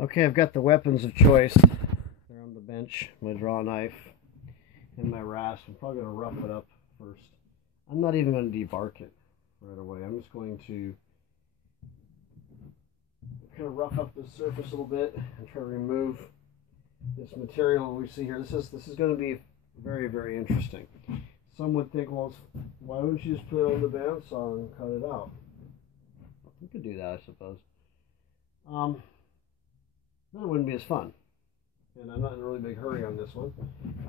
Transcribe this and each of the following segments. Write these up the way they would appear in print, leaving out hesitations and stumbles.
Okay, I've got the weapons of choice. They're on the bench, my draw knife and my rasp. I'm probably going to rough it up first. I'm not even going to debark it right away. I'm just going to kind of rough up the surface a little bit and try to remove this material we see here. This is going to be very, very interesting. Some would think, well, why wouldn't you just put it on the bandsaw and cut it out? You could do that, I suppose. Then it wouldn't be as fun. And I'm not in a really big hurry on this one.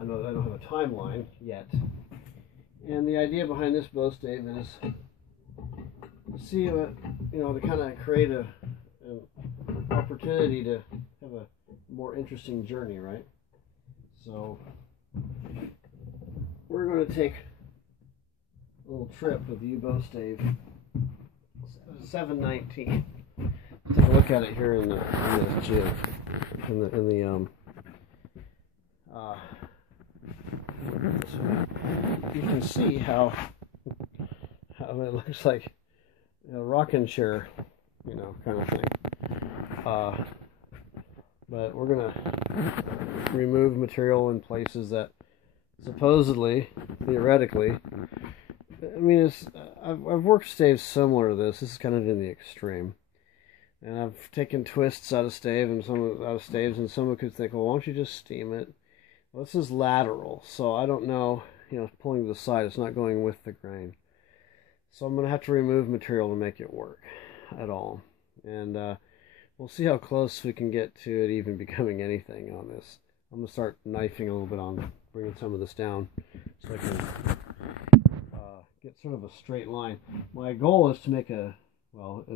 I know that I don't have a timeline yet. And the idea behind this bow stave is to see what, to kind of create an opportunity to have a more interesting journey, right? So we're going to take a little trip with the bow stave 719. Take a look at it here in the jig, you can see how it looks like a rocking chair, kind of thing. But we're gonna remove material in places that supposedly, theoretically, I've worked staves similar to this. This is kind of in the extreme. And I've taken twists out of staves, and someone could think, well, why don't you just steam it? Well, this is lateral, so I don't know, pulling to the side, it's not going with the grain. So I'm going to have to remove material to make it work at all. And we'll see how close we can get to it even becoming anything on this. I'm going to start knifing a little bit on bringing some of this down so I can get sort of a straight line. My goal is to make as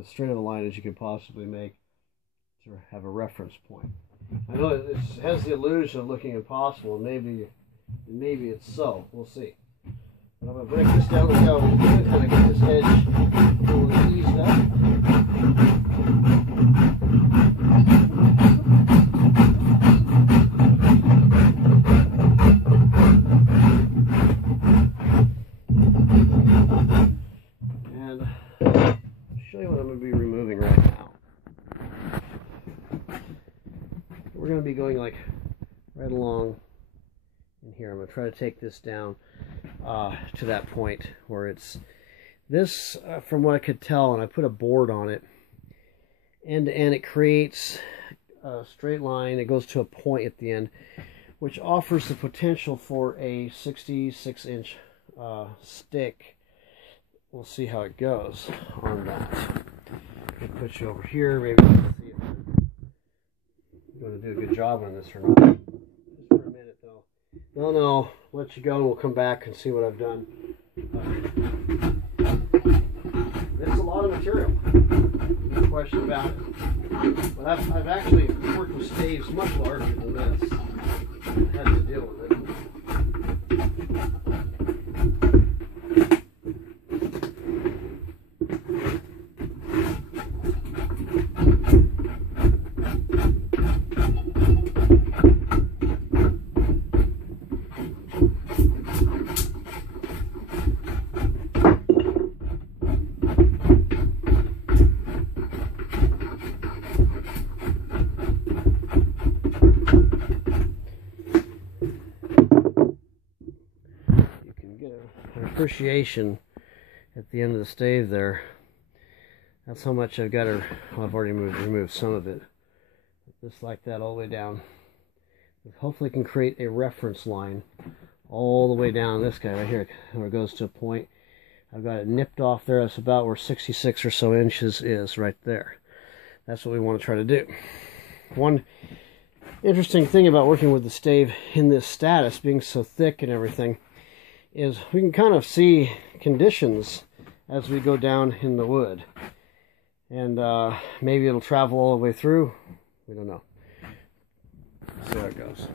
straight of a line as you could possibly make to have a reference point. I know it has the illusion of looking impossible. Maybe it's so. We'll see. But I'm going to break this down and see how we do it. Kind of get this edge a little eased up. And I'll show you what I'm going to be removing right now. We're going to be going like right along in here. I'm going to try to take this down to that point where it's this, from what I could tell, and I put a board on it, and it creates a straight line. It goes to a point at the end, which offers the potential for a 66-inch stick. We'll see how it goes on that. I'll put you over here. Maybe we'll see if I'm going to do a good job on this or not. Just for a minute, though. No, let you go, and we'll come back and see what I've done. It's a lot of material, no question about it. But I've actually worked with staves much larger than this. I had to deal with it. Appreciation at the end of the stave there. That's how much I've got to, I've already removed some of it. Just like that all the way down. Hopefully can create a reference line all the way down this guy right here, where it goes to a point. I've got it nipped off there. That's about where 66 or so inches is right there. That's what we want to try to do. One interesting thing about working with the stave in this status, being so thick and everything, is we can kind of see conditions as we go down in the wood. And maybe it'll travel all the way through. We don't know. See how it goes.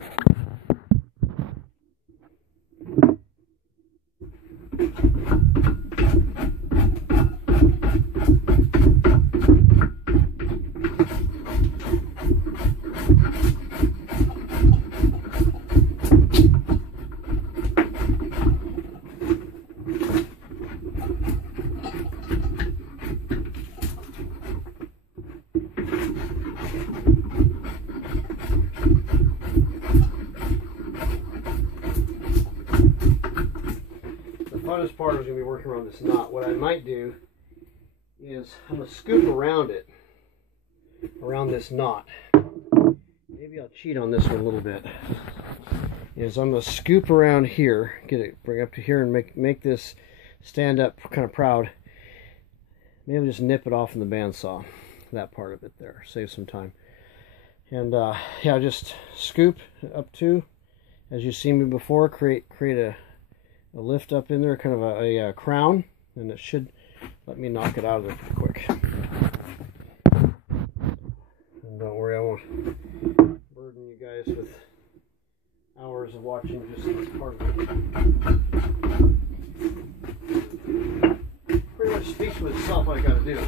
hardest part is going to be working around this knot. What I might do is I'm going to scoop around it, around this knot. Maybe I'll cheat on this one a little bit. Is I'm going to scoop around here, get it, bring it up to here, and make this stand up kind of proud. Maybe just nip it off in the bandsaw, that part of it there, save some time. And yeah, just scoop up to, as you've seen me before, create a lift up in there, kind of a crown, and it should let me knock it out of there pretty quick. And don't worry, I won't burden you guys with hours of watching just this part of it. Pretty much speaks for itself what I gotta do.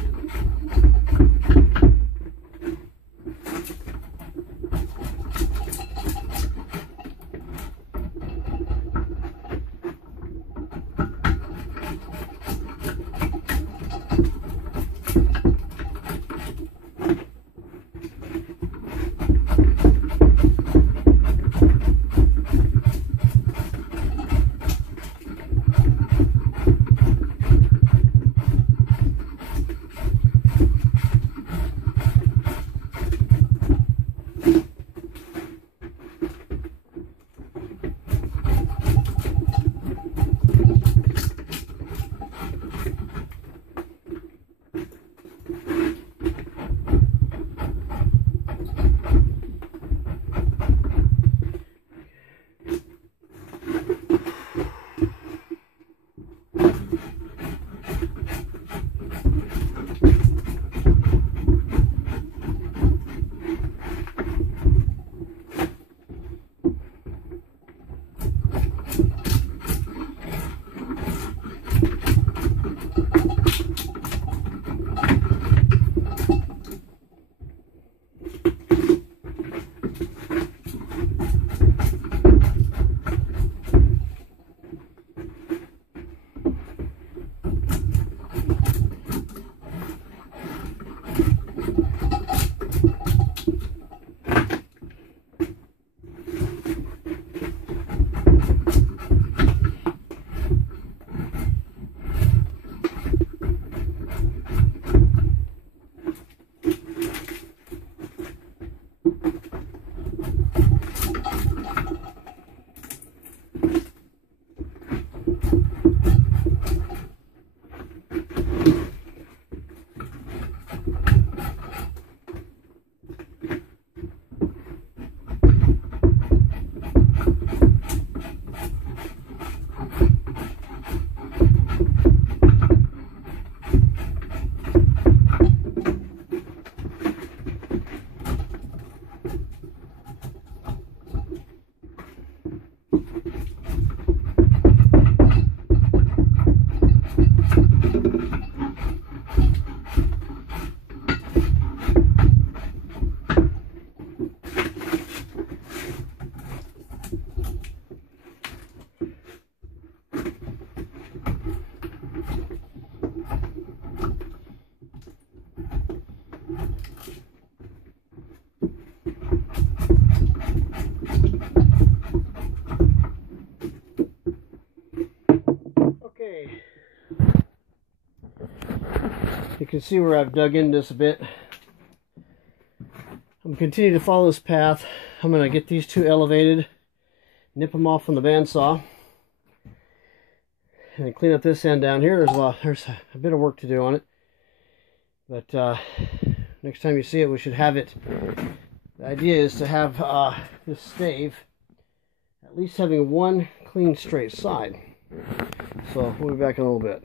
You can see where I've dug into this a bit. I'm continuing to follow this path. I'm going to get these two elevated, nip them off on the bandsaw, and then clean up this end down here. There's a bit of work to do on it, but next time you see it, we should have it. The idea is to have this stave at least having one clean straight side. So we'll be back in a little bit.